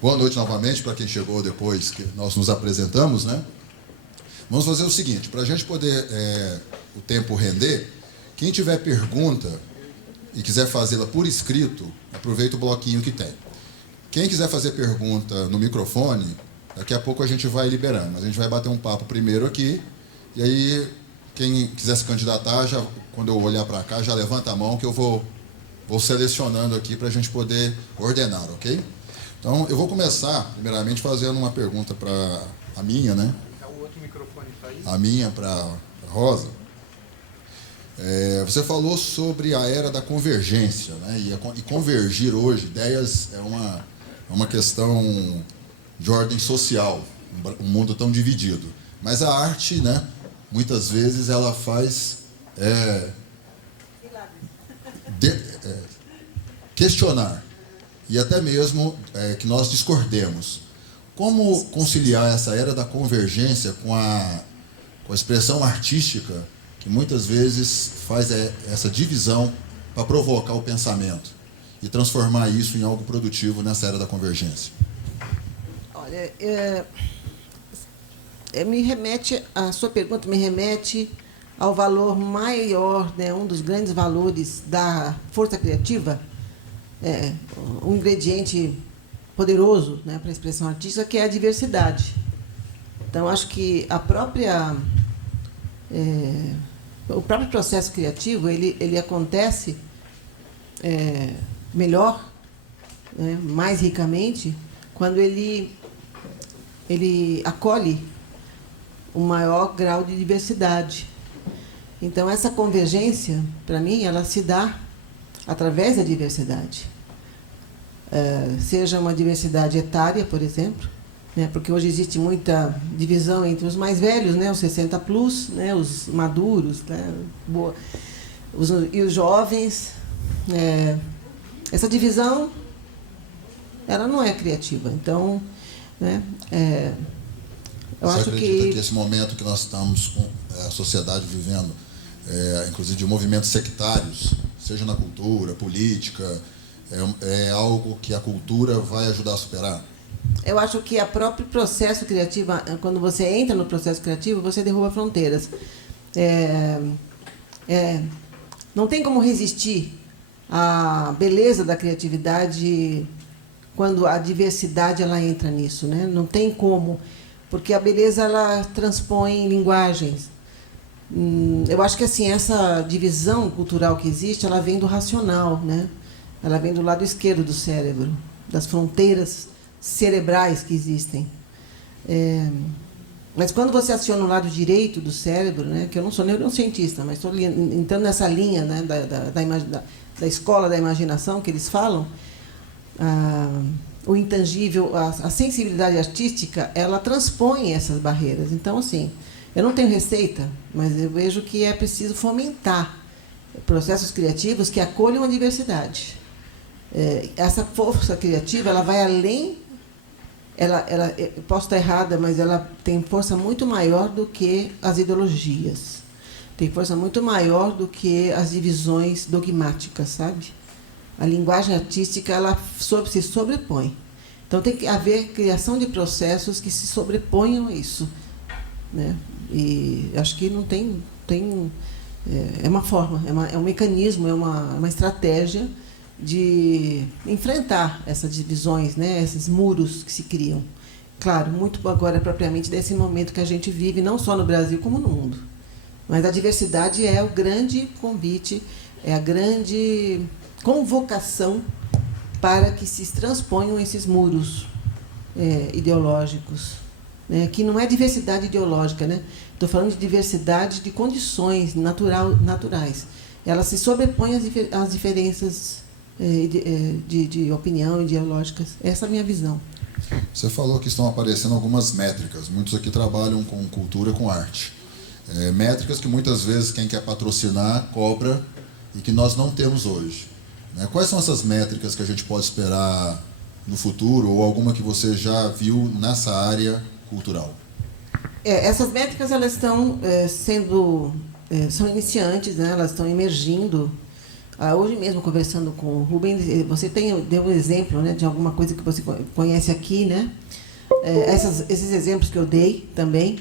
Boa noite novamente para quem chegou depois que nós nos apresentamos, né? Vamos fazer o seguinte, para a gente poder o tempo render, quem tiver pergunta e quiser fazê-la por escrito, aproveita o bloquinho que tem. Quem quiser fazer pergunta no microfone, daqui a pouco a gente vai liberando, mas a gente vai bater um papo primeiro aqui, e aí quem quiser se candidatar, já, quando eu olhar para cá, já levanta a mão que eu vou selecionando aqui para a gente poder ordenar, ok? Então, eu vou começar, primeiramente, fazendo uma pergunta para a minha, né? O outro microfone está aí? A minha para a Rosa. Você falou sobre a era da convergência, né? E convergir hoje, ideias, é uma questão de ordem social, um mundo tão dividido. Mas a arte, né, muitas vezes, ela faz questionar. E até mesmo que nós discordemos. Como conciliar essa era da convergência com a expressão artística que muitas vezes faz essa divisão para provocar o pensamento e transformar isso em algo produtivo nessa era da convergência? Olha, a sua pergunta me remete ao valor maior, né, um dos grandes valores da força criativa, um ingrediente poderoso, né, para a expressão artística, que é a diversidade. Então, acho que o próprio processo criativo ele acontece melhor, né, mais ricamente, quando ele acolhe um maior grau de diversidade. Então, essa convergência, para mim, ela se dá através da diversidade. Seja uma diversidade etária, por exemplo, né, porque hoje existe muita divisão entre os mais velhos, né, os 60 plus, né, os maduros, né, e os jovens. Essa divisão, ela não é criativa. Então, né, eu Você acho acredita que esse momento que nós estamos com a sociedade vivendo, inclusive de movimentos sectários, seja na cultura, política, é algo que a cultura vai ajudar a superar? Eu acho que o próprio processo criativo, quando você entra no processo criativo, você derruba fronteiras. Não tem como resistir à beleza da criatividade quando a diversidade ela entra nisso, né? Não tem como, porque a beleza ela transpõe linguagens. Eu acho que assim, essa divisão cultural que existe, ela vem do racional, né? Ela vem do lado esquerdo do cérebro, das fronteiras cerebrais que existem. Mas quando você aciona o lado direito do cérebro, né, que eu não sou neurocientista, mas estou entrando nessa linha, né, da escola da imaginação que eles falam, o intangível, a sensibilidade artística, ela transpõe essas barreiras. Então, assim, eu não tenho receita, mas eu vejo que é preciso fomentar processos criativos que acolham a diversidade. Essa força criativa, ela vai além, eu posso estar errada, mas ela tem força muito maior do que as ideologias. Tem força muito maior do que as divisões dogmáticas, sabe? A linguagem artística, ela se sobrepõe. Então, tem que haver criação de processos que se sobreponham a isso, né? E acho que não tem é uma forma, é um mecanismo, é uma estratégia de enfrentar essas divisões, né, esses muros que se criam. Claro, muito agora propriamente desse momento que a gente vive, não só no Brasil, como no mundo. Mas a diversidade é o grande convite, é a grande convocação para que se transponham esses muros ideológicos, né, que não é diversidade ideológica, né? Estou falando de diversidade de condições naturais. Ela se sobrepõe às diferenças de opinião ideológicas. Essa é a minha visão. Você falou que estão aparecendo algumas métricas. Muitos aqui trabalham com cultura, com arte. Métricas que muitas vezes quem quer patrocinar cobra e que nós não temos hoje. Quais são essas métricas que a gente pode esperar no futuro ou alguma que você já viu nessa área cultural? Essas métricas elas estão sendo são iniciantes, né? Elas estão emergindo. Hoje mesmo, conversando com o Rubens, você deu um exemplo, né, de alguma coisa que você conhece aqui, né? Esses exemplos que eu dei também,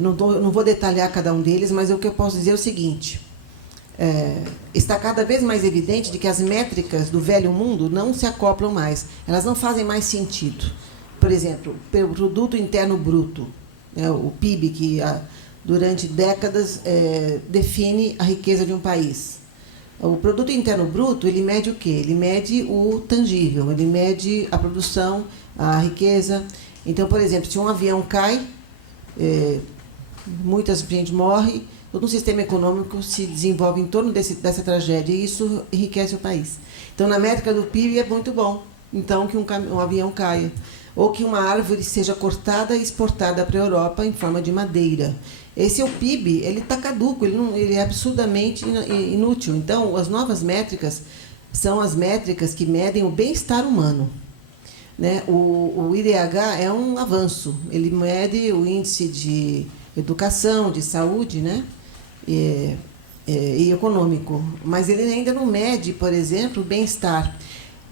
não vou detalhar cada um deles, mas o que eu posso dizer é o seguinte: está cada vez mais evidente de que as métricas do velho mundo não se acoplam mais, elas não fazem mais sentido. Por exemplo, o Produto Interno Bruto, né, o PIB, que durante décadas define a riqueza de um país. O Produto Interno Bruto, ele mede o quê? Ele mede o tangível, ele mede a produção, a riqueza. Então, por exemplo, se um avião cai, muita gente morre, todo um sistema econômico se desenvolve em torno dessa tragédia e isso enriquece o país. Então, na métrica do PIB é muito bom, então, que um avião caia. Ou que uma árvore seja cortada e exportada para a Europa em forma de madeira. Esse é o PIB, ele está caduco, ele é absurdamente inútil. Então, as novas métricas são as métricas que medem o bem-estar humano. Né? O IDH é um avanço, ele mede o índice de educação, de saúde, né? E econômico, mas ele ainda não mede, por exemplo, o bem-estar.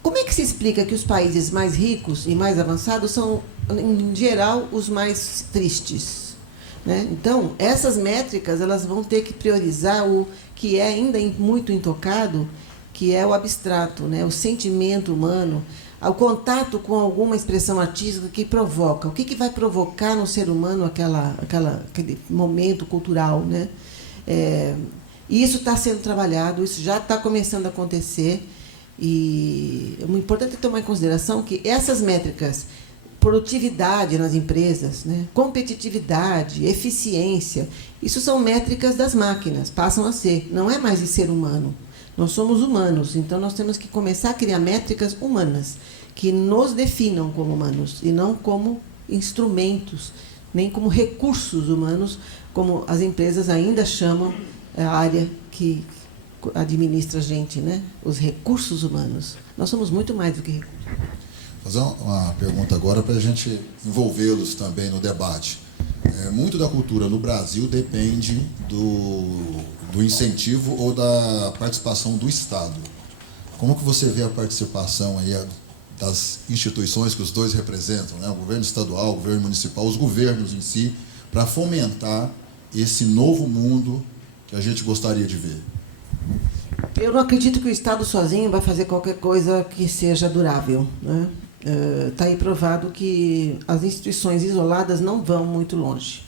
Como é que se explica que os países mais ricos e mais avançados são, em geral, os mais tristes? Né? Então, essas métricas elas vão ter que priorizar o que é ainda muito intocado, que é o abstrato, né? O sentimento humano, o contato com alguma expressão artística que provoca. O que vai provocar no ser humano aquele momento cultural? Né? E isso está sendo trabalhado, isso já está começando a acontecer. E o importante é tomar em consideração que essas métricas, produtividade nas empresas, né, competitividade, eficiência, isso são métricas das máquinas, passam a ser, não é mais de ser humano. Nós somos humanos, então nós temos que começar a criar métricas humanas, que nos definam como humanos, e não como instrumentos, nem como recursos humanos, como as empresas ainda chamam a área que administra a gente, né? Os recursos humanos. Nós somos muito mais do que recursos. Fazer uma pergunta agora para a gente envolvê-los também no debate. Muito da cultura no Brasil depende do incentivo ou da participação do Estado. Como que você vê a participação aí das instituições que os dois representam, né? O governo estadual, o governo municipal, os governos em si, para fomentar esse novo mundo que a gente gostaria de ver? Eu não acredito que o Estado sozinho vai fazer qualquer coisa que seja durável. Né? Está aí provado que as instituições isoladas não vão muito longe.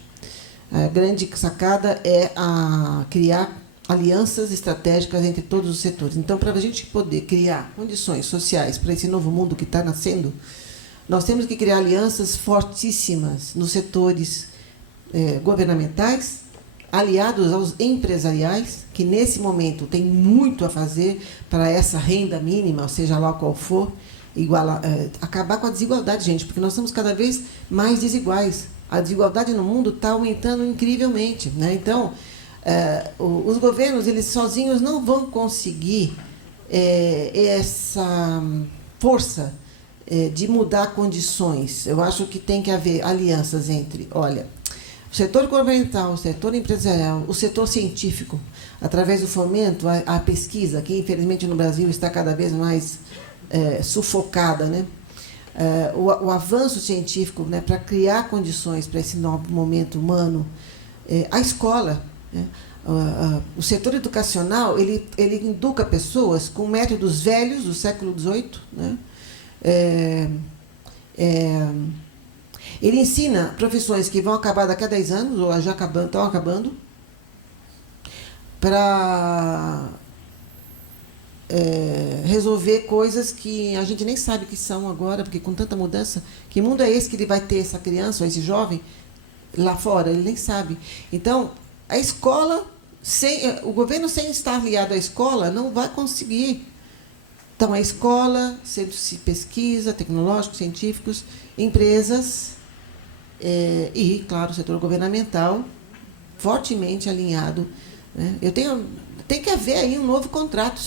A grande sacada é criar alianças estratégicas entre todos os setores. Então, para a gente poder criar condições sociais para esse novo mundo que está nascendo, nós temos que criar alianças fortíssimas nos setores governamentais, aliados aos empresariais, que nesse momento tem muito a fazer para essa renda mínima, ou seja lá qual for, acabar com a desigualdade, gente, porque nós estamos cada vez mais desiguais. A desigualdade no mundo está aumentando incrivelmente. Né? Então, os governos, eles sozinhos não vão conseguir essa força de mudar condições. Eu acho que tem que haver alianças entre, o setor governamental, o setor empresarial, o setor científico, através do fomento à pesquisa, que infelizmente no Brasil está cada vez mais sufocada, né? O avanço científico, né, para criar condições para esse novo momento humano, a escola, né? O setor educacional, ele educa pessoas com métodos velhos do século XVIII, né? Ele ensina profissões que vão acabar daqui a 10 anos, ou já estão acabando, para resolver coisas que a gente nem sabe que são agora, porque com tanta mudança, que mundo é esse que ele vai ter essa criança, ou esse jovem, lá fora? Ele nem sabe. Então, a escola, o governo sem estar aliado à escola, não vai conseguir. Então, a escola, centros de pesquisa, tecnológicos, científicos, empresas e, claro, o setor governamental, fortemente alinhado. Né? Tem que haver aí um novo contrato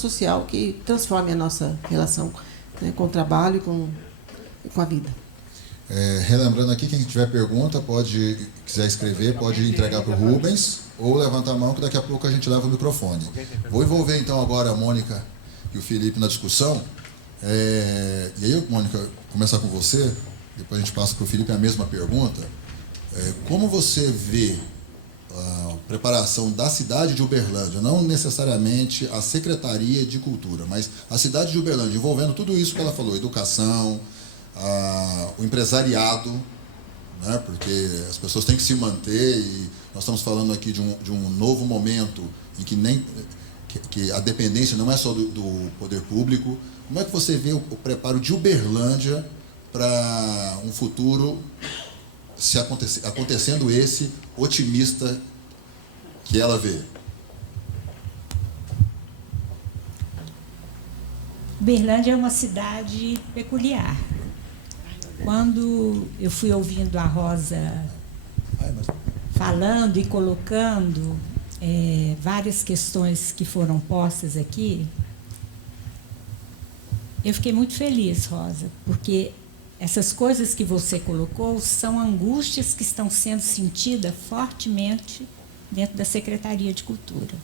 social que transforme a nossa relação, né, com o trabalho e com a vida. Relembrando aqui, quem tiver pergunta, quiser escrever, pode entregar para o Rubens ou levantar a mão que daqui a pouco a gente leva o microfone. Vou envolver então agora a Mônica e o Felipe na discussão. E aí, Mônica, começar com você, depois a gente passa para o Felipe a mesma pergunta. Como você vê a preparação da cidade de Uberlândia, não necessariamente a Secretaria de Cultura, mas a cidade de Uberlândia, envolvendo tudo isso que ela falou, educação, o empresariado, né, porque as pessoas têm que se manter, e nós estamos falando aqui de um novo momento em que a dependência não é só do poder público. Como é que você vê o preparo de Uberlândia para um futuro acontecendo esse otimista que ela vê? Uberlândia é uma cidade peculiar. Quando eu fui ouvindo a Rosa falando e colocando várias questões que foram postas aqui, eu fiquei muito feliz, Rosa, porque essas coisas que você colocou são angústias que estão sendo sentidas fortemente dentro da Secretaria de Cultura.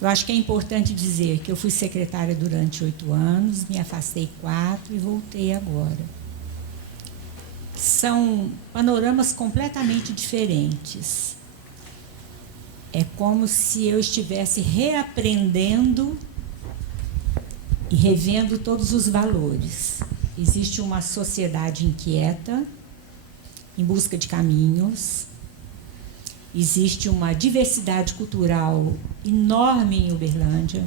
Eu acho que é importante dizer que eu fui secretária durante 8 anos, me afastei 4 e voltei agora. São panoramas completamente diferentes. É como se eu estivesse reaprendendo e revendo todos os valores. Existe uma sociedade inquieta, em busca de caminhos. Existe uma diversidade cultural enorme em Uberlândia.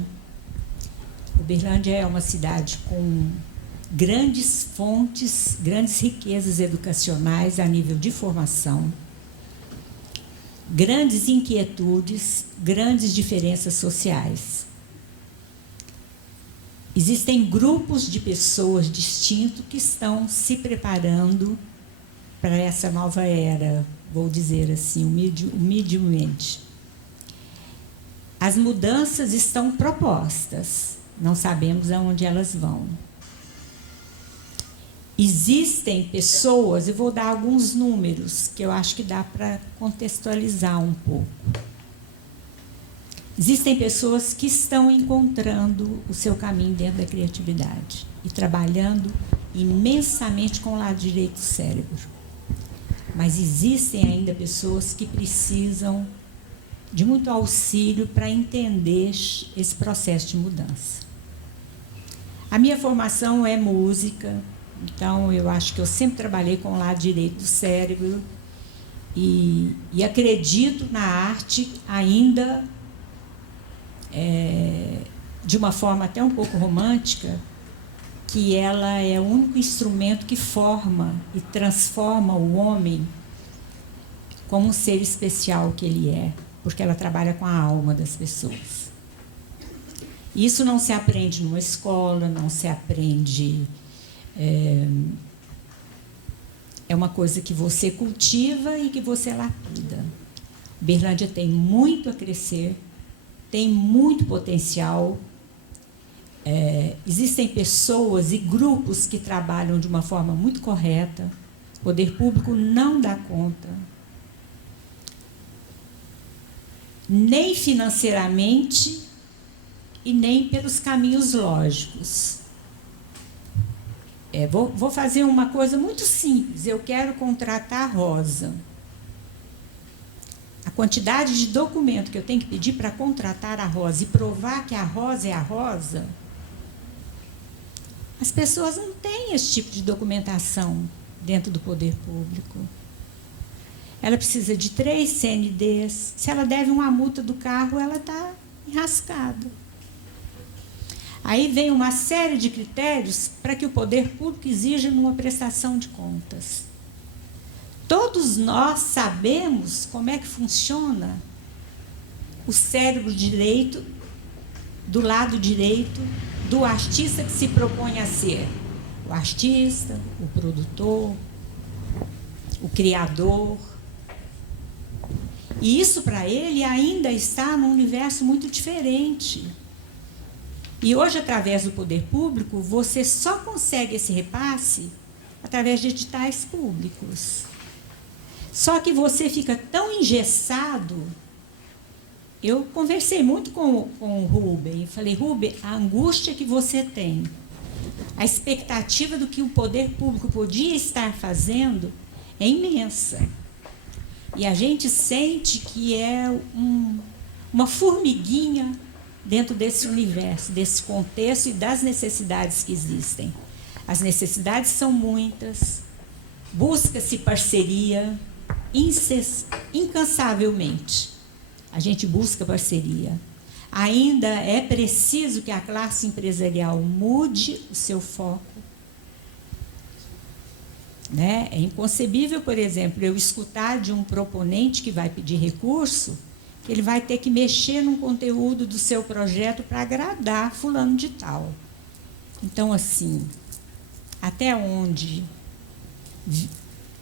Uberlândia é uma cidade com grandes fontes, grandes riquezas educacionais a nível de formação, grandes inquietudes, grandes diferenças sociais. Existem grupos de pessoas distintos que estão se preparando para essa nova era, vou dizer assim, humildemente. As mudanças estão propostas, não sabemos aonde elas vão. Existem pessoas, eu vou dar alguns números que eu acho que dá para contextualizar um pouco. Existem pessoas que estão encontrando o seu caminho dentro da criatividade e trabalhando imensamente com o lado direito do cérebro. Mas existem ainda pessoas que precisam de muito auxílio para entender esse processo de mudança. A minha formação é música, então eu acho que eu sempre trabalhei com o lado direito do cérebro e acredito na arte ainda de uma forma até um pouco romântica, que ela é o único instrumento que forma e transforma o homem como um ser especial que ele é, porque ela trabalha com a alma das pessoas. Isso não se aprende numa escola, não se aprende... É uma coisa que você cultiva e que você lapida. Uberlândia tem muito a crescer, tem muito potencial. Existem pessoas e grupos que trabalham de uma forma muito correta. O poder público não dá conta, nem financeiramente e nem pelos caminhos lógicos. Vou fazer uma coisa muito simples. Eu quero contratar a Rosa. A quantidade de documento que eu tenho que pedir para contratar a Rosa e provar que a Rosa é a Rosa, as pessoas não têm esse tipo de documentação dentro do poder público. Ela precisa de 3 CNDs. Se ela deve uma multa do carro, ela está enrascada. Aí vem uma série de critérios para que o poder público exija numa prestação de contas. Todos nós sabemos como é que funciona o cérebro direito, do lado direito, do artista que se propõe a ser. O artista, o produtor, o criador. E isso, para ele, ainda está num universo muito diferente. E hoje, através do poder público, você só consegue esse repasse através de editais públicos. Só que você fica tão engessado. Eu conversei muito com o Rubem e falei, Rubem, a angústia que você tem, a expectativa do que o poder público podia estar fazendo é imensa. E a gente sente que é uma formiguinha dentro desse universo, desse contexto e das necessidades que existem. As necessidades são muitas, busca-se parceria incansavelmente. A gente busca parceria. Ainda é preciso que a classe empresarial mude o seu foco. Né? É inconcebível, por exemplo, eu escutar de um proponente que vai pedir recurso, que ele vai ter que mexer no conteúdo do seu projeto para agradar fulano de tal. Então, assim, até onde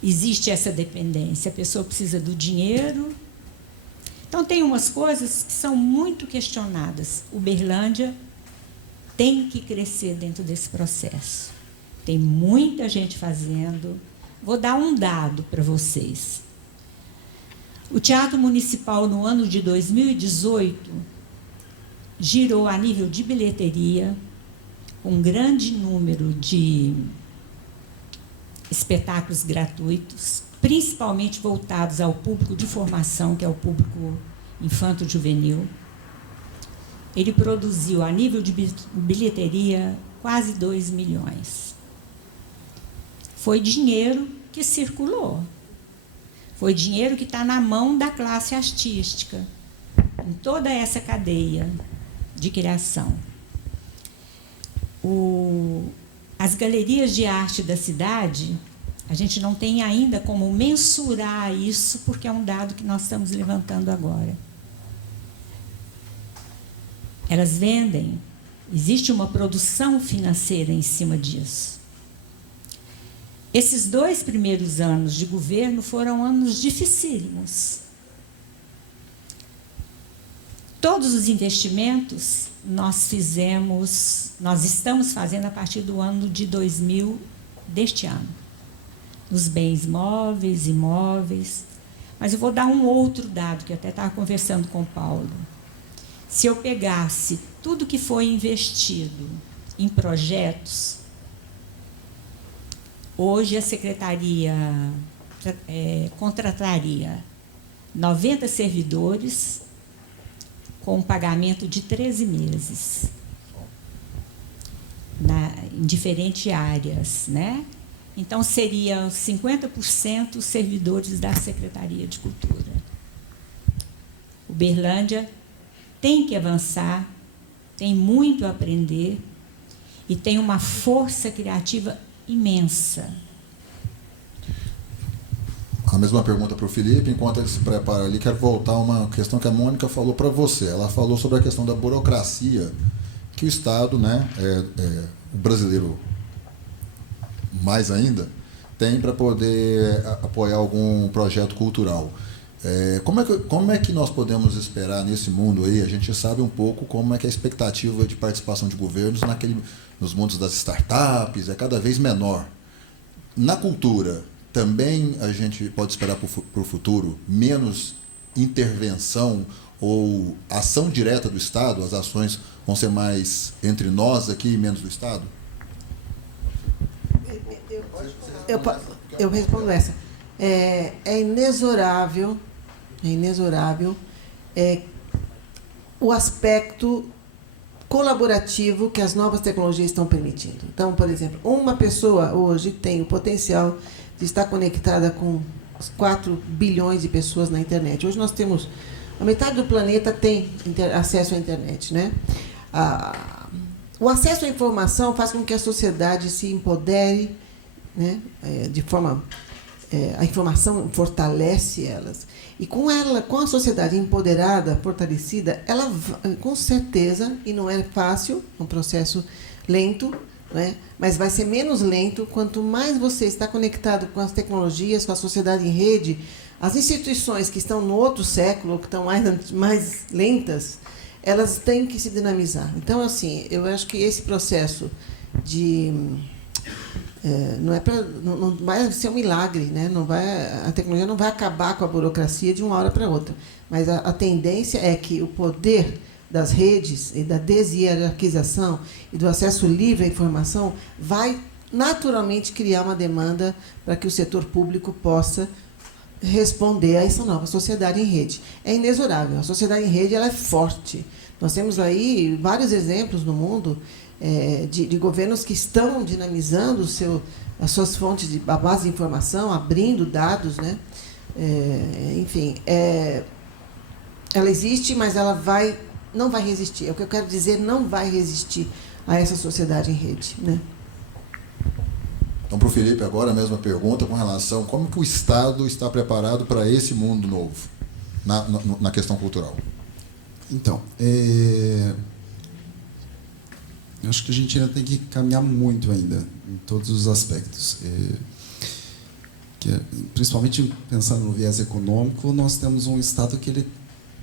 existe essa dependência? A pessoa precisa do dinheiro. Então, tem umas coisas que são muito questionadas. Uberlândia tem que crescer dentro desse processo. Tem muita gente fazendo. Vou dar um dado para vocês. O Teatro Municipal, no ano de 2018, girou a nível de bilheteria um grande número de espetáculos gratuitos, principalmente voltados ao público de formação, que é o público infanto-juvenil. Ele produziu, a nível de bilheteria, quase 2 milhões. Foi dinheiro que circulou. Foi dinheiro que está na mão da classe artística, em toda essa cadeia de criação. As galerias de arte da cidade, a gente não tem ainda como mensurar isso, porque é um dado que nós estamos levantando agora. Elas vendem, existe uma produção financeira em cima disso. Esses 2 primeiros anos de governo foram anos dificílimos. Todos os investimentos nós estamos fazendo a partir do ano de 2000, deste ano. Nos bens móveis, imóveis. Mas eu vou dar um outro dado, que eu até estava conversando com o Paulo. Se eu pegasse tudo que foi investido em projetos, hoje a Secretaria contrataria 90 servidores com um pagamento de 13 meses, em diferentes áreas, né? Então, seriam 50% servidores da Secretaria de Cultura. Uberlândia tem que avançar, tem muito a aprender e tem uma força criativa imensa. A mesma pergunta para o Felipe, enquanto ele se prepara ali, quero voltar a uma questão que a Mônica falou para você. Ela falou sobre a questão da burocracia que o Estado, né, o brasileiro mais ainda, tem para poder apoiar algum projeto cultural. Como é que nós podemos esperar nesse mundo aí? A gente sabe um pouco como é que é a expectativa de participação de governos nos mundos das startups, é cada vez menor. Na cultura, também a gente pode esperar para o futuro menos intervenção ou ação direta do Estado? As ações vão ser mais entre nós aqui e menos do Estado? Eu respondo essa. É inexorável o aspecto colaborativo que as novas tecnologias estão permitindo. Então, por exemplo, uma pessoa hoje tem o potencial de estar conectada com os 4 bilhões de pessoas na internet. Hoje nós temos... A metade do planeta tem acesso à internet, né? O acesso à informação faz com que a sociedade se empodere, né? De forma... a informação fortalece elas. E com a sociedade empoderada, fortalecida, ela, com certeza, e não é fácil, é um processo lento, né? Mas vai ser menos lento quanto mais você está conectado com as tecnologias, com a sociedade em rede. As instituições que estão no outro século, que estão mais lentas, elas têm que se dinamizar. Então, assim, eu acho que esse processo de Não vai ser um milagre, né? A tecnologia não vai acabar com a burocracia de uma hora para outra, mas a tendência é que o poder das redes e da deshierarquização e do acesso livre à informação vai naturalmente criar uma demanda para que o setor público possa responder a essa nova sociedade em rede. É inexorável. A sociedade em rede ela é forte. Nós temos aí vários exemplos no mundo de governos que estão dinamizando as suas fontes a base de informação, abrindo dados, né? Enfim, ela existe, mas ela não vai resistir. É o que eu quero dizer, não vai resistir a essa sociedade em rede, né? Então, para o Felipe, agora a mesma pergunta com relação a como que o Estado está preparado para esse mundo novo, na questão cultural. Então, eu acho que a gente ainda tem que caminhar muito ainda, em todos os aspectos. Principalmente pensando no viés econômico, nós temos um Estado que ele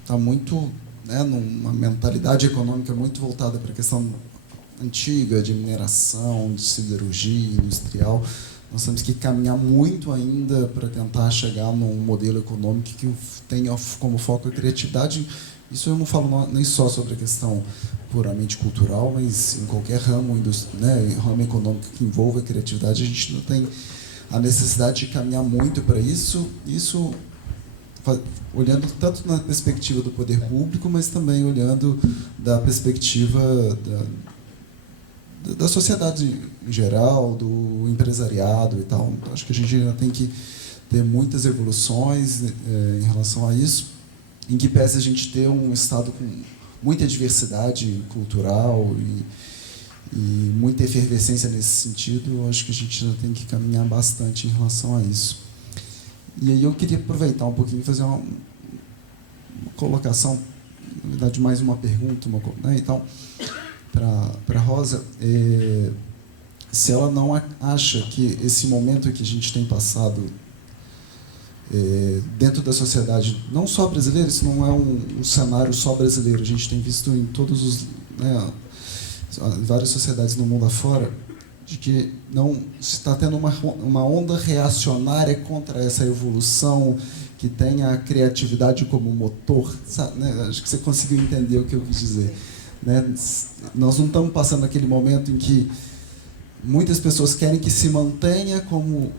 está muito, né, numa mentalidade econômica muito voltada para a questão antiga, de mineração, de siderurgia, industrial. Nós temos que caminhar muito ainda para tentar chegar num modelo econômico que tenha como foco a criatividade. Isso eu não falo nem só sobre a questão puramente cultural, mas em qualquer ramo, né, ramo econômico que envolva a criatividade, a gente não tem a necessidade de caminhar muito para isso. Isso olhando tanto na perspectiva do poder público, mas também olhando da perspectiva da sociedade em geral, do empresariado e tal. Então, acho que a gente ainda tem que ter muitas evoluções em relação a isso, em que pese a gente ter um Estado com muita diversidade cultural e muita efervescência nesse sentido. Eu acho que a gente ainda tem que caminhar bastante em relação a isso. E aí eu queria aproveitar um pouquinho e fazer uma colocação, na verdade, mais uma pergunta, né? Então, para a Rosa, se ela não acha que esse momento que a gente tem passado dentro da sociedade, não só brasileira, isso não é um cenário só brasileiro, a gente tem visto em todos os, né, várias sociedades no mundo afora, de que não se está tendo uma onda reacionária contra essa evolução que tem a criatividade como motor, sabe, né? Acho que você conseguiu entender o que eu quis dizer, né? Nós não estamos passando aquele momento em que muitas pessoas querem que se mantenha como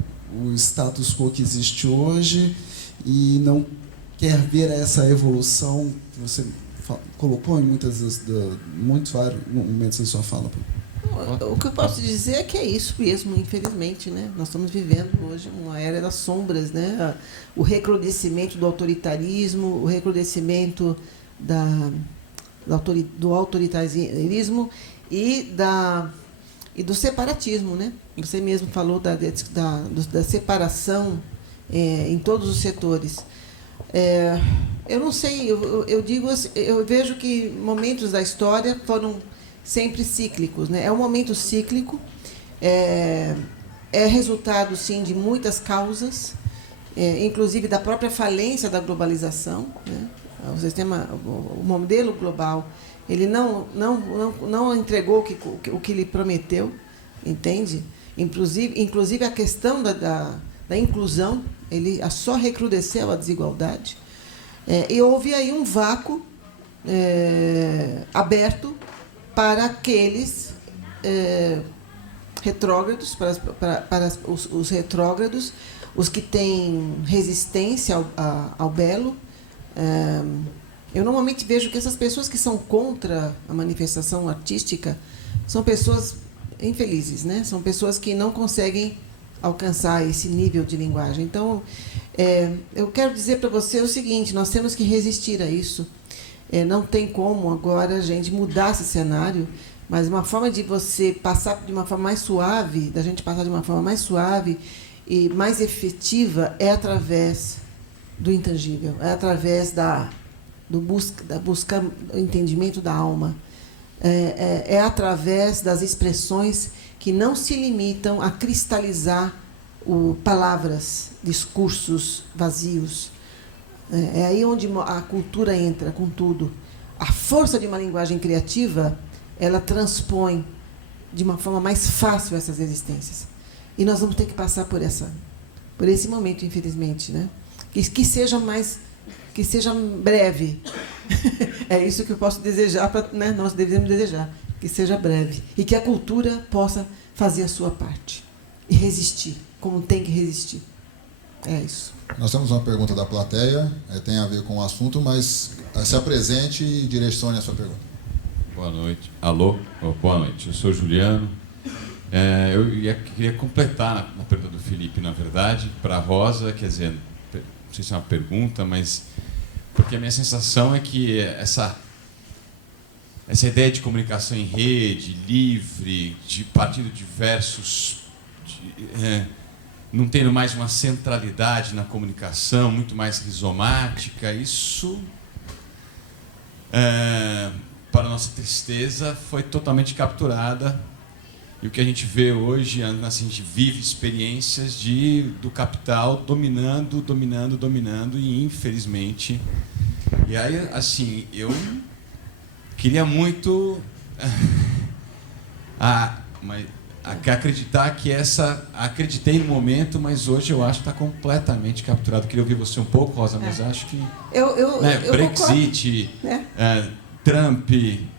o status quo que existe hoje e não quer ver essa evolução que você colocou em muitos vários momentos da sua fala. O que eu posso dizer é que é isso mesmo, infelizmente, né? Nós estamos vivendo hoje uma era das sombras, né? O recrudescimento do autoritarismo, o recrudescimento do autoritarismo e do separatismo, né? Você mesmo falou da separação em todos os setores. Eu não sei, eu vejo que momentos da história foram sempre cíclicos, né? É um momento cíclico, é resultado, sim, de muitas causas, inclusive da própria falência da globalização, né? O modelo global, ele não entregou o que lhe prometeu, entende? Inclusive a questão da inclusão, ele só recrudesceu a desigualdade. E houve aí um vácuo aberto para aqueles retrógrados, para os retrógrados, os que têm resistência ao belo. Eu normalmente vejo que essas pessoas que são contra a manifestação artística são pessoas infelizes, né? São pessoas que não conseguem alcançar esse nível de linguagem. Então, eu quero dizer para você o seguinte: nós temos que resistir a isso. Não tem como agora a gente mudar esse cenário, mas uma forma de você passar de uma forma mais suave, da gente passar de uma forma mais suave e mais efetiva, é através do intangível, é através da busca do entendimento da alma, é através das expressões que não se limitam a cristalizar palavras, discursos vazios. É aí onde a cultura entra com tudo. A força de uma linguagem criativa, ela transpõe de uma forma mais fácil essas existências. E nós vamos ter que passar por esse momento, infelizmente, né? Que seja breve. É isso que eu posso desejar, né? Nós devemos desejar, que seja breve. E que a cultura possa fazer a sua parte. E resistir, como tem que resistir. É isso. Nós temos uma pergunta da plateia, tem a ver com o assunto, mas se apresente e direcione a sua pergunta. Boa noite. Alô? Boa noite. Eu sou Juliano. Eu queria completar na pergunta do Felipe, na verdade, para a Rosa, quer dizer, não sei se é uma pergunta, mas porque a minha sensação é que essa ideia de comunicação em rede, livre, de partido diversos, não tendo mais uma centralidade na comunicação, muito mais rizomática, isso, para nossa tristeza, foi totalmente capturada. E o que a gente vê hoje, assim, a gente vive experiências do capital dominando, e infelizmente... E aí, assim, eu queria muito acreditar que acreditei no momento, mas hoje eu acho que está completamente capturado. Eu queria ouvir você um pouco, Rosa, mas acho que... Eu Brexit, Trump,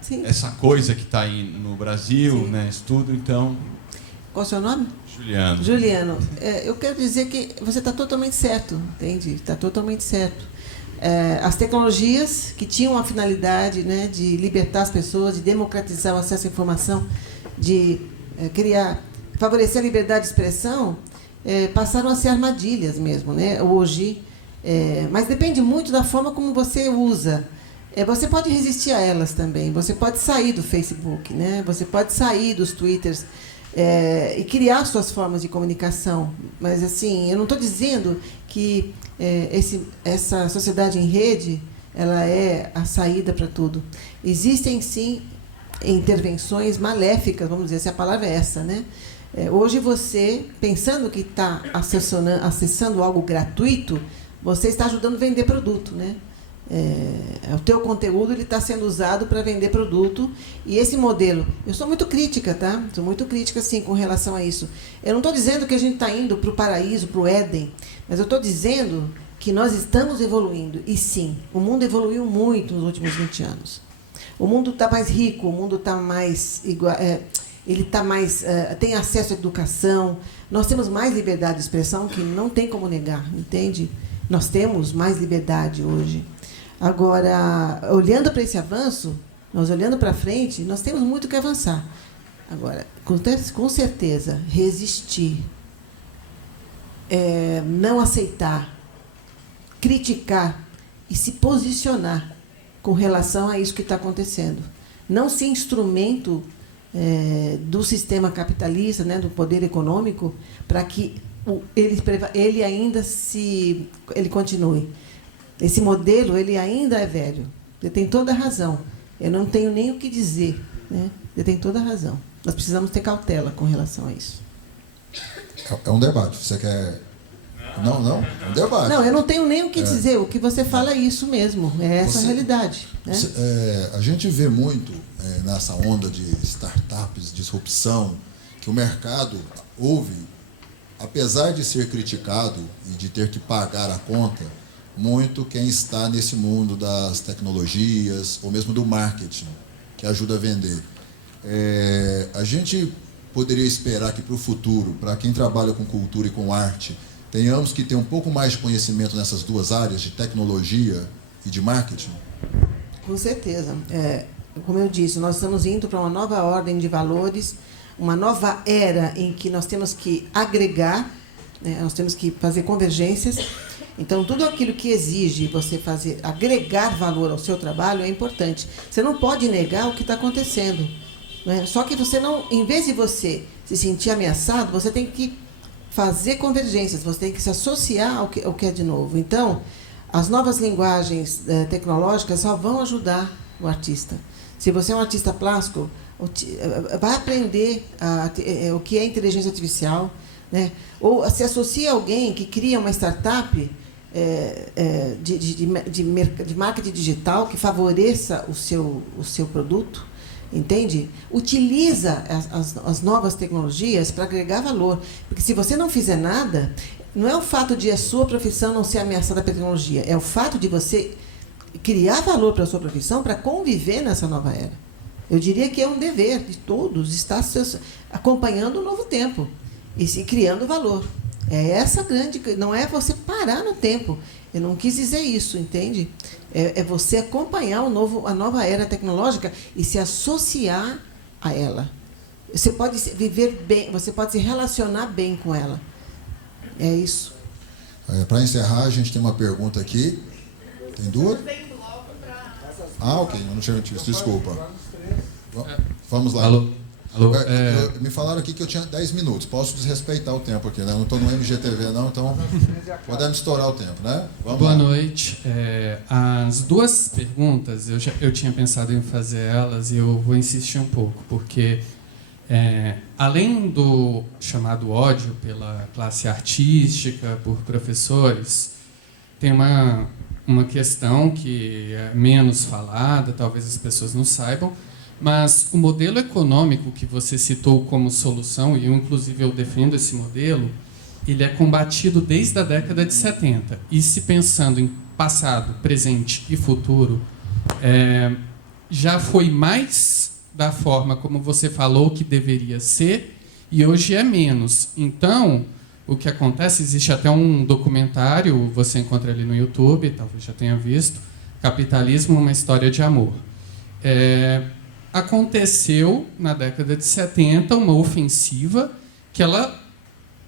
sim, essa coisa que está aí no Brasil, sim, né, isso tudo, então... Qual é o seu nome? Juliano. Juliano, eu quero dizer que você está totalmente certo, entende? Está totalmente certo. As tecnologias que tinham a finalidade, né, de libertar as pessoas, de democratizar o acesso à informação, de favorecer a liberdade de expressão, passaram a ser armadilhas mesmo, né, hoje. Mas depende muito da forma como você usa. Você pode resistir a elas também. Você pode sair do Facebook, né? Você pode sair dos Twitters e criar suas formas de comunicação. Mas, assim, eu não estou dizendo que essa sociedade em rede ela é a saída para tudo. Existem, sim, intervenções maléficas, vamos dizer, se a palavra é essa, né? Hoje você, pensando que está acessando algo gratuito, você está ajudando a vender produto, né? O teu conteúdo está sendo usado para vender produto, e esse modelo, eu sou muito crítica, tá? Sou muito crítica, sim, com relação a isso. Eu não estou dizendo que a gente está indo para o paraíso, para o Éden, mas eu estou dizendo que nós estamos evoluindo, e sim, o mundo evoluiu muito nos últimos 20 anos. O mundo está mais rico, o mundo está mais igual, ele está mais, tem acesso à educação, nós temos mais liberdade de expressão, que não tem como negar, entende? Nós temos mais liberdade hoje. Agora, olhando para esse avanço, nós olhando para frente, nós temos muito que avançar. Agora, com certeza, resistir, não aceitar, criticar e se posicionar com relação a isso que está acontecendo. Não ser instrumento do sistema capitalista, né, do poder econômico, para que ele ainda ele continue. Esse modelo, ele ainda é velho. Você tem toda a razão. Eu não tenho nem o que dizer, né? Você tem toda a razão. Nós precisamos ter cautela com relação a isso. É um debate. Você quer... Não? É um debate. Não, eu não tenho nem o que dizer. O que você fala é isso mesmo. É essa a realidade. Né? A gente vê muito nessa onda de startups, disrupção, que o mercado ouve, apesar de ser criticado e de ter que pagar a conta, muito quem está nesse mundo das tecnologias ou mesmo do marketing, que ajuda a vender. A gente poderia esperar que para o futuro, para quem trabalha com cultura e com arte, tenhamos que ter um pouco mais de conhecimento nessas duas áreas, de tecnologia e de marketing? Com certeza. Como eu disse, nós estamos indo para uma nova ordem de valores, uma nova era em que nós temos que agregar, né, nós temos que fazer convergências. Então, tudo aquilo que exige você agregar valor ao seu trabalho é importante. Você não pode negar o que está acontecendo, né? Só que você não, em vez de você se sentir ameaçado, você tem que fazer convergências, você tem que se associar ao que é de novo. Então, as novas linguagens tecnológicas só vão ajudar o artista. Se você é um artista plástico, vai aprender o que é inteligência artificial, né? Ou se associa a alguém que cria uma startup de marketing digital que favoreça o seu produto, Entende? Utiliza as novas tecnologias para agregar valor. Porque se você não fizer nada, não é o fato de a sua profissão não ser ameaçada pela tecnologia, é o fato de você criar valor para a sua profissão para conviver nessa nova era. Eu diria que é um dever de todos estar acompanhando o novo tempo e se criando valor. É essa grande... Não é você parar no tempo. Eu não quis dizer isso, entende? É você acompanhar a nova era tecnológica e se associar a ela. Você pode viver bem, você pode se relacionar bem com ela. É isso. Para encerrar, a gente tem uma pergunta aqui. Tem duas? Ah, ok. Eu não tinha visto. Desculpa. Vamos lá. Alô? Alô? Me falaram aqui que eu tinha 10 minutos. Posso desrespeitar o tempo aqui, né? Não estou no MGTV, não, então podemos estourar o tempo, né? Vamos Boa lá. noite. As duas perguntas, eu tinha pensado em fazer elas e eu vou insistir um pouco, porque além do chamado ódio pela classe artística, por professores, tem uma questão que é menos falada, talvez as pessoas não saibam, mas o modelo econômico que você citou como solução, e inclusive eu defendo esse modelo, ele é combatido desde a década de 70. E se pensando em passado, presente e futuro, já foi mais da forma como você falou que deveria ser, e hoje é menos. Então, o que acontece, existe até um documentário, você encontra ali no YouTube, talvez já tenha visto, Capitalismo, uma história de amor. Aconteceu na década de 70 uma ofensiva que ela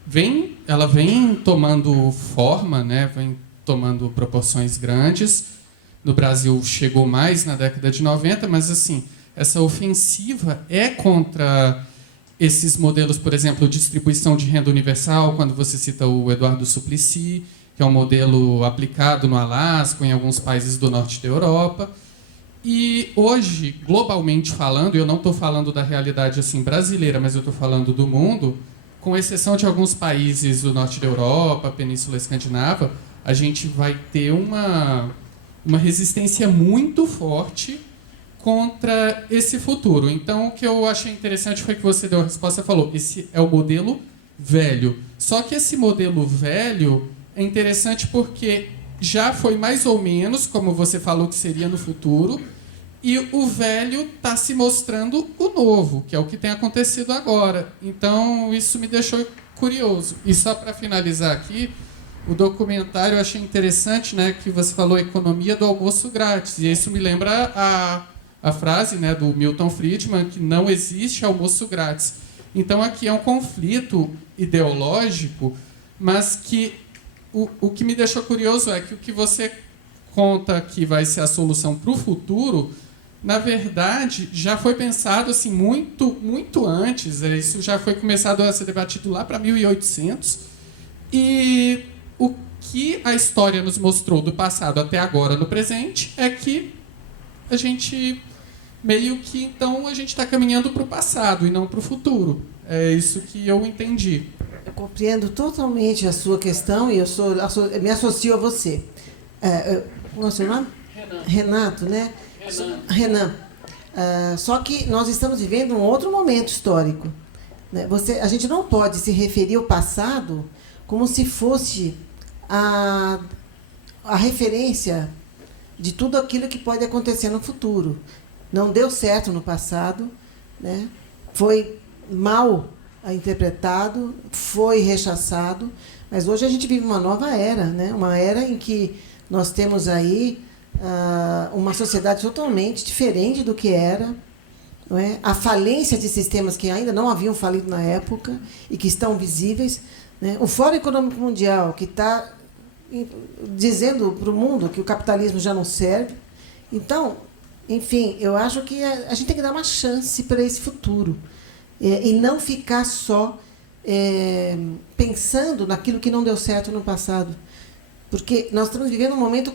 vem tomando forma, né, vem tomando proporções grandes. No Brasil chegou mais na década de 90, mas assim, essa ofensiva é contra esses modelos, por exemplo, distribuição de renda universal, quando você cita o Eduardo Suplicy, que é um modelo aplicado no Alasca, em alguns países do norte da Europa. E hoje, globalmente falando, eu não estou falando da realidade assim brasileira, mas eu estou falando do mundo, com exceção de alguns países do norte da Europa, Península Escandinava, a gente vai ter uma resistência muito forte contra esse futuro. Então, o que eu achei interessante foi que você deu a resposta e falou, esse é o modelo velho. Só que esse modelo velho é interessante porque já foi mais ou menos, como você falou que seria no futuro, e o velho está se mostrando o novo, que é o que tem acontecido agora. Então, isso me deixou curioso. E só para finalizar aqui, o documentário eu achei interessante, né, que você falou economia do almoço grátis. E isso me lembra a frase, né, do Milton Friedman, que não existe almoço grátis. Então, aqui é um conflito ideológico, mas que o que me deixou curioso é que o que você conta que vai ser a solução para o futuro, na verdade, já foi pensado assim, muito, muito antes. Isso já foi começado a ser debatido lá para 1800. E o que a história nos mostrou do passado até agora no presente é que a gente meio que, então, a gente está caminhando para o passado e não para o futuro. É isso que eu entendi. Eu compreendo totalmente a sua questão e eu me associo a você. Qual é o seu nome? Renato, né? Renan. Só que nós estamos vivendo um outro momento histórico. Né? A gente não pode se referir ao passado como se fosse a referência de tudo aquilo que pode acontecer no futuro. Não deu certo no passado, né? Foi mal interpretado, foi rechaçado, mas hoje a gente vive uma nova era, né? Uma era em que nós temos aí uma sociedade totalmente diferente do que era, não é? A falência de sistemas que ainda não haviam falido na época e que estão visíveis, né? O Fórum Econômico Mundial, que está dizendo para o mundo que o capitalismo já não serve. Então, enfim, eu acho que a gente tem que dar uma chance para esse futuro. E não ficar só pensando naquilo que não deu certo no passado. Porque nós estamos vivendo um momento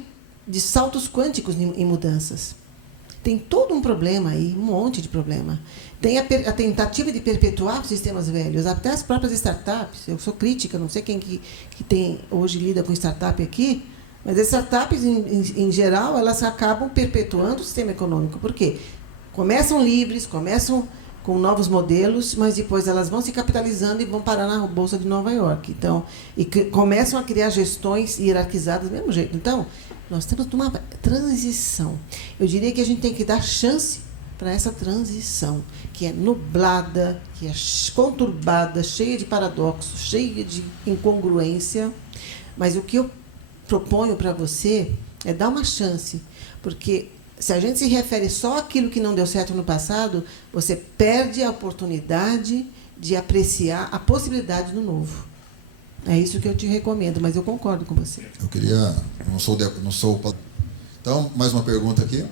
de saltos quânticos em mudanças. Tem todo um problema aí, um monte de problema. Tem a tentativa de perpetuar os sistemas velhos, até as próprias startups. Eu sou crítica, não sei quem que tem hoje lida com startup aqui, mas as startups, em geral, elas acabam perpetuando o sistema econômico. Por quê? começam livres, começam com novos modelos, mas depois elas vão se capitalizando e vão parar na Bolsa de Nova York. Então, começam a criar gestões hierarquizadas do mesmo jeito. Então, nós temos uma transição. Eu diria que a gente tem que dar chance para essa transição, que é nublada, que é conturbada, cheia de paradoxos, cheia de incongruência. Mas o que eu proponho para você é dar uma chance, porque se a gente se refere só àquilo que não deu certo no passado, você perde a oportunidade de apreciar a possibilidade do novo. É isso que eu te recomendo, mas eu concordo com você. Eu queria... Não sou... Então, mais uma pergunta aqui.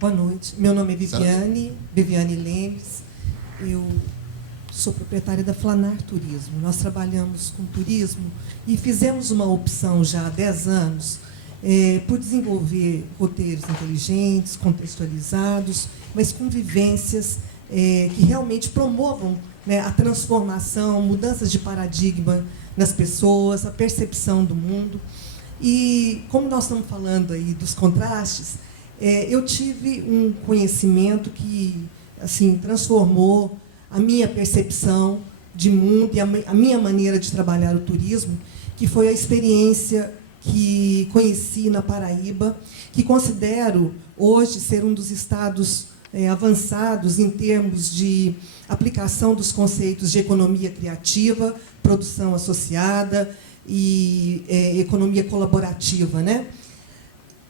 Boa noite. Meu nome é Viviane Lemes. Eu sou proprietária da Flanar Turismo. Nós trabalhamos com turismo e fizemos uma opção já há 10 anos por desenvolver roteiros inteligentes, contextualizados, mas com vivências que realmente promovam, né, a transformação, mudanças de paradigma nas pessoas, a percepção do mundo. E, como nós estamos falando aí dos contrastes, eu tive um conhecimento que assim transformou a minha percepção de mundo e a minha maneira de trabalhar o turismo, que foi a experiência que conheci na Paraíba, que considero hoje ser um dos estados avançados em termos de aplicação dos conceitos de economia criativa, produção associada e economia colaborativa, né?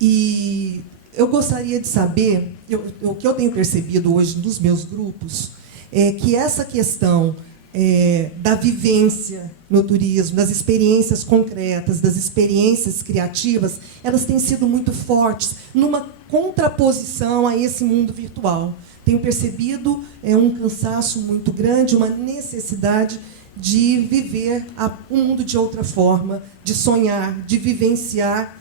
E eu gostaria de saber, o que eu tenho percebido hoje nos meus grupos, é que essa questão da vivência no turismo, das experiências concretas, das experiências criativas, elas têm sido muito fortes, numa contraposição a esse mundo virtual. Tenho percebido um cansaço muito grande, uma necessidade de viver o mundo de outra forma, de sonhar, de vivenciar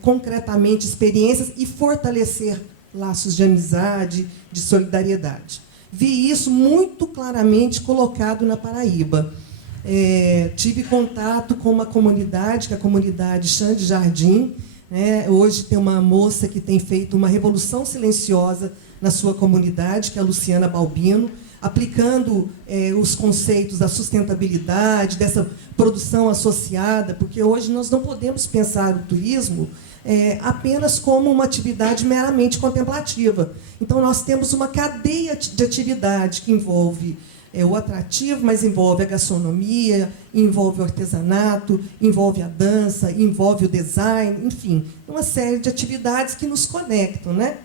concretamente experiências e fortalecer laços de amizade, de solidariedade. Vi isso muito claramente colocado na Paraíba. Tive contato com uma comunidade, que é a comunidade Xande Jardim. Hoje tem uma moça que tem feito uma revolução silenciosa na sua comunidade, que é a Luciana Balbino, aplicando os conceitos da sustentabilidade, dessa produção associada, porque hoje nós não podemos pensar o turismo apenas como uma atividade meramente contemplativa. Então, nós temos uma cadeia de atividade que envolve o atrativo, mas envolve a gastronomia, envolve o artesanato, envolve a dança, envolve o design, enfim, uma série de atividades que nos conectam, né?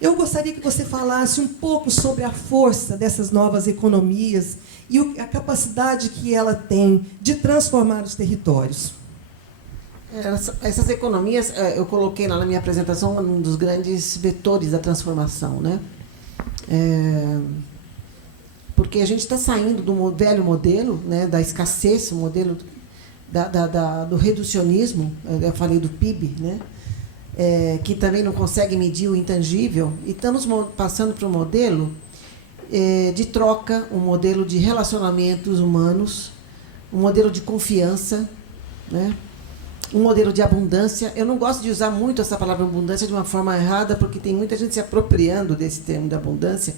Eu gostaria que você falasse um pouco sobre a força dessas novas economias e a capacidade que ela tem de transformar os territórios. Essas economias, eu coloquei lá na minha apresentação um dos grandes vetores da transformação, né? Porque a gente está saindo do velho modelo, né, da escassez, o modelo do reducionismo, eu falei do PIB, né? Que também não consegue medir o intangível, e estamos passando para um modelo de troca, um modelo de relacionamentos humanos, um modelo de confiança, né? Um modelo de abundância. Eu não gosto de usar muito essa palavra abundância de uma forma errada, porque tem muita gente se apropriando desse termo de abundância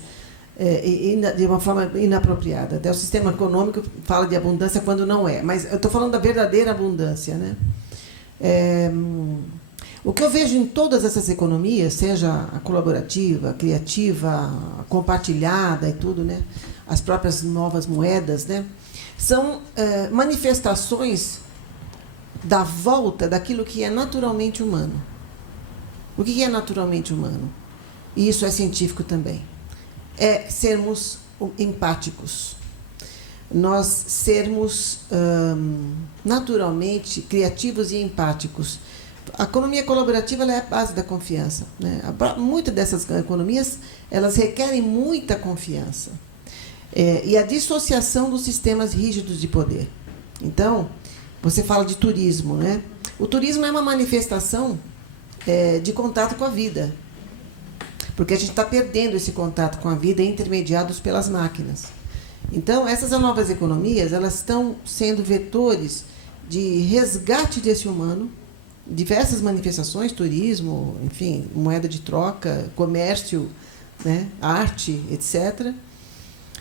de uma forma inapropriada. Até o sistema econômico fala de abundância quando não é, mas eu estou falando da verdadeira abundância, né? O que eu vejo em todas essas economias, seja a colaborativa, a criativa, a compartilhada e tudo, né? As próprias novas moedas, né? São manifestações da volta daquilo que é naturalmente humano. O que é naturalmente humano? E isso é científico também. É sermos empáticos. Nós sermos naturalmente criativos e empáticos. A economia colaborativa ela é a base da confiança, né? Muitas dessas economias elas requerem muita confiança. E a dissociação dos sistemas rígidos de poder. Então, você fala de turismo, né? O turismo é uma manifestação de contato com a vida, porque a gente está perdendo esse contato com a vida intermediados pelas máquinas. Então, essas novas economias elas estão sendo vetores de resgate desse humano, diversas manifestações, turismo, enfim, moeda de troca, comércio, né? Arte, etc.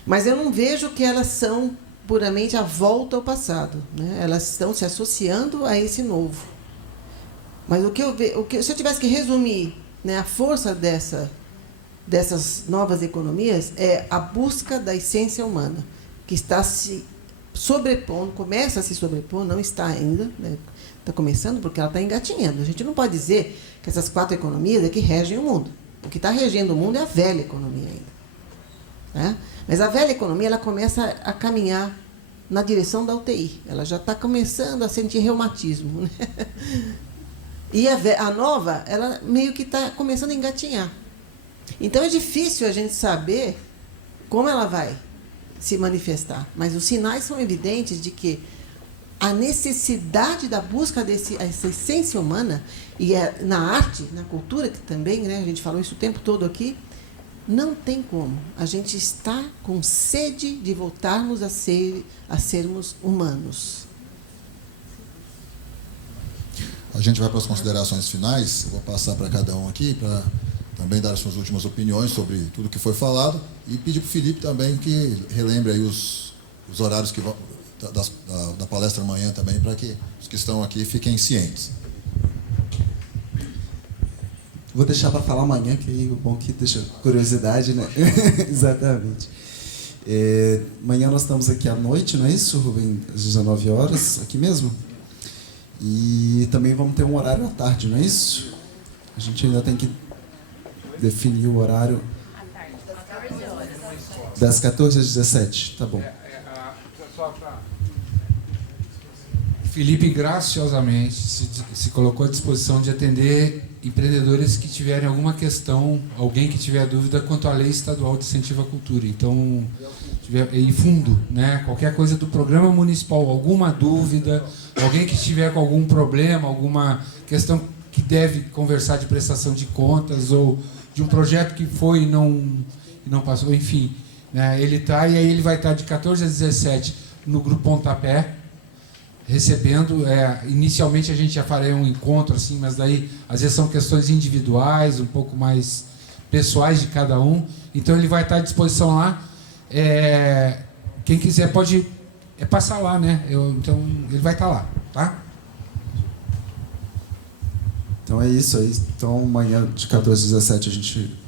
Mas eu não vejo que elas são puramente a volta ao passado, né? Elas estão se associando a esse novo. Mas se eu tivesse que resumir, né, a força dessas novas economias é a busca da essência humana, que está se sobrepondo, começa a se sobrepor, não está ainda, né? Está começando porque ela está engatinhando. A gente não pode dizer que essas 4 economias é que regem o mundo. O que está regendo o mundo é a velha economia ainda, né? Mas a velha economia ela começa a caminhar na direção da UTI. Ela já está começando a sentir reumatismo, né? E a nova, ela meio que está começando a engatinhar. Então é difícil a gente saber como ela vai se manifestar. Mas os sinais são evidentes de que a necessidade da busca dessa essência humana, e na arte, na cultura que também, né, a gente falou isso o tempo todo aqui, não tem como. A gente está com sede de voltarmos a sermos humanos. A gente vai para as considerações finais. Eu vou passar para cada um aqui para também dar as suas últimas opiniões sobre tudo que foi falado e pedir para o Felipe também que relembre aí os horários que da palestra amanhã também, para que os que estão aqui fiquem cientes. Vou deixar para falar amanhã, que aí o bom que deixa curiosidade, né? Exatamente. Amanhã nós estamos aqui à noite, não é isso, Rubem? Às 19 horas, aqui mesmo? E também vamos ter um horário à tarde, não é isso? A gente ainda tem que definir o horário. Das 14 às 17, tá bom. Felipe graciosamente se colocou à disposição de atender empreendedores que tiverem alguma questão, alguém que tiver dúvida quanto à lei estadual de incentivo à cultura. Então, e fundo, né? Qualquer coisa do programa municipal, alguma dúvida, alguém que estiver com algum problema, alguma questão que deve conversar de prestação de contas ou de um projeto que foi e não passou, enfim, né? Ele está e aí ele vai estar de 14 a 17 no Grupo Pontapé, recebendo, inicialmente a gente já faria um encontro assim, mas daí às vezes são questões individuais, um pouco mais pessoais de cada um, então ele vai estar à disposição lá, quem quiser pode passar lá, né? Então ele vai estar lá, tá? Então é isso aí. Então amanhã de 14 às 17 a gente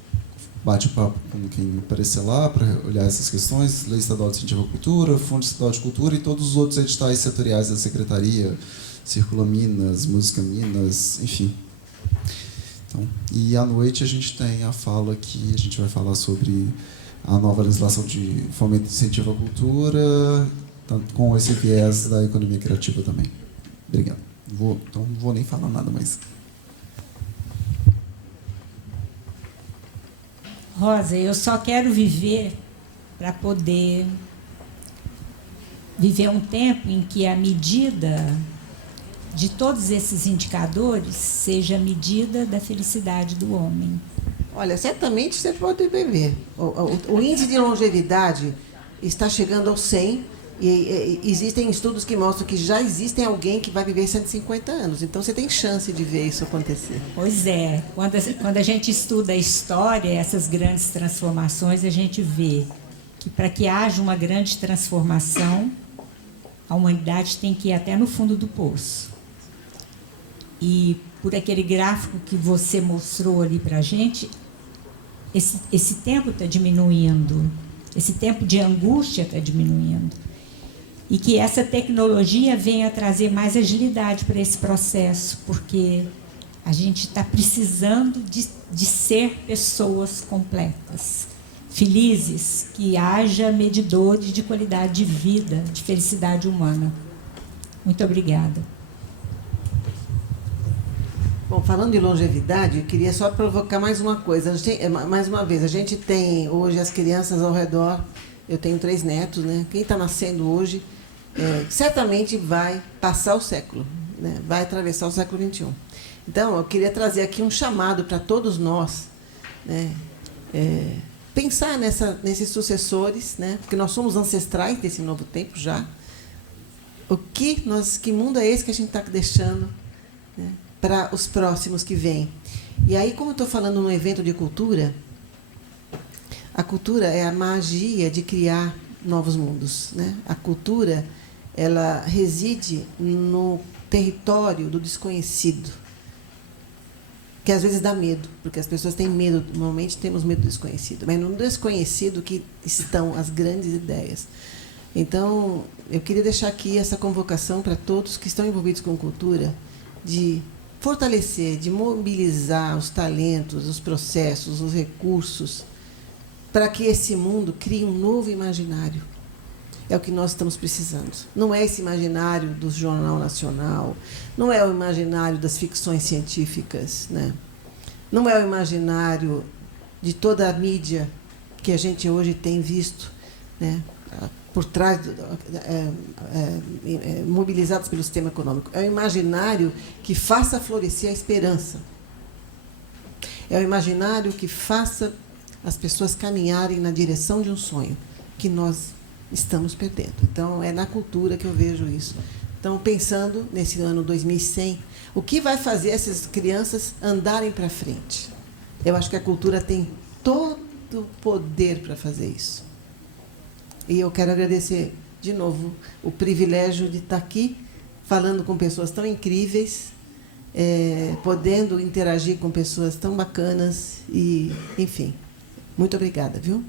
bate papo com quem aparecer lá para olhar essas questões, Lei Estadual de Incentivo à Cultura, Fundo Estadual de Cultura e todos os outros editais setoriais da Secretaria, Círculo Minas, Música Minas, enfim. Então, e à noite a gente tem a fala que a gente vai falar sobre a nova legislação de fomento e incentivo à cultura, tanto com esse viés da economia criativa também. Obrigado. Então não vou nem falar nada mais. Rosa, eu só quero viver para poder viver um tempo em que a medida de todos esses indicadores seja a medida da felicidade do homem. Olha, certamente você pode beber. O índice de longevidade está chegando aos 100 e existem estudos que mostram que já existe alguém que vai viver 150 anos. Então, você tem chance de ver isso acontecer. Pois é. Quando a gente estuda a história, essas grandes transformações, a gente vê que para que haja uma grande transformação, a humanidade tem que ir até no fundo do poço. E por aquele gráfico que você mostrou ali para a gente, esse tempo está diminuindo, esse tempo de angústia está diminuindo. E que essa tecnologia venha trazer mais agilidade para esse processo, porque a gente está precisando de ser pessoas completas, felizes, que haja medidores de qualidade de vida, de felicidade humana. Muito obrigada. Bom, falando de longevidade, eu queria só provocar mais uma coisa. Mais uma vez, a gente tem hoje as crianças ao redor. Eu tenho 3 netos, né? Quem está nascendo hoje certamente vai passar o século, né? Vai atravessar o século XXI. Então, eu queria trazer aqui um chamado para todos nós, né? Pensar nesses sucessores, né? Porque nós somos ancestrais desse novo tempo já. Que mundo é esse que a gente está deixando, né, para os próximos que vêm? E aí, como eu estou falando num evento de cultura, A cultura é a magia de criar novos mundos, né? A cultura, ela reside no território do desconhecido, que às vezes dá medo, porque as pessoas têm medo, normalmente temos medo do desconhecido, mas no desconhecido que estão as grandes ideias. Então, eu queria deixar aqui essa convocação para todos que estão envolvidos com cultura, de fortalecer, de mobilizar os talentos, os processos, os recursos, para que esse mundo crie um novo imaginário. É o que nós estamos precisando. Não é esse imaginário do Jornal Nacional, não é o imaginário das ficções científicas, né? Não é o imaginário de toda a mídia que a gente hoje tem visto, né? Por trás, mobilizados pelo sistema econômico. É o imaginário que faça florescer a esperança. É o imaginário que faça as pessoas caminharem na direção de um sonho que nós estamos perdendo. Então, é na cultura que eu vejo isso. Então, pensando nesse ano 2100, o que vai fazer essas crianças andarem para frente? Eu acho que a cultura tem todo o poder para fazer isso. E eu quero agradecer, de novo, o privilégio de estar aqui, falando com pessoas tão incríveis, podendo interagir com pessoas tão bacanas, e, enfim, muito obrigada, viu?